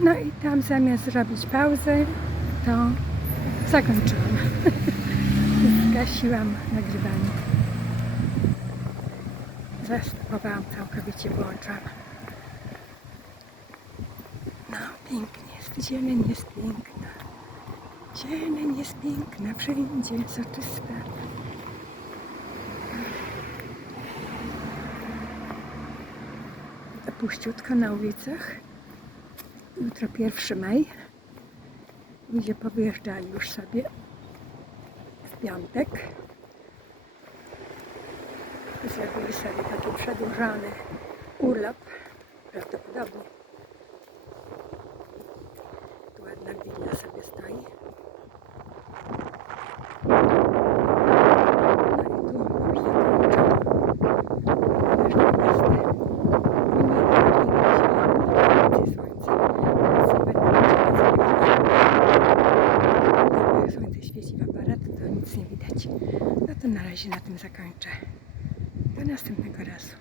No i tam zamiast zrobić pauzę, to zakończyłam. Zgasiłam nagrywanie. Zastopowałam całkowicie, wyłączałam. No, pięknie jest. Zieleń jest piękna. Zieleń jest piękna, wszędzie soczysta. Puściutko na ulicach. Jutro 1 maj. Ludzie powyjeżdżali już sobie w piątek. Zrobili sobie taki przedłużony urlop. Prawdopodobnie. Tu ładna willa sobie stoi. No i tu już zakończę. Jak słońce świeci w aparat, to nic nie widać. No to na razie na tym zakończę. Do następnego razu.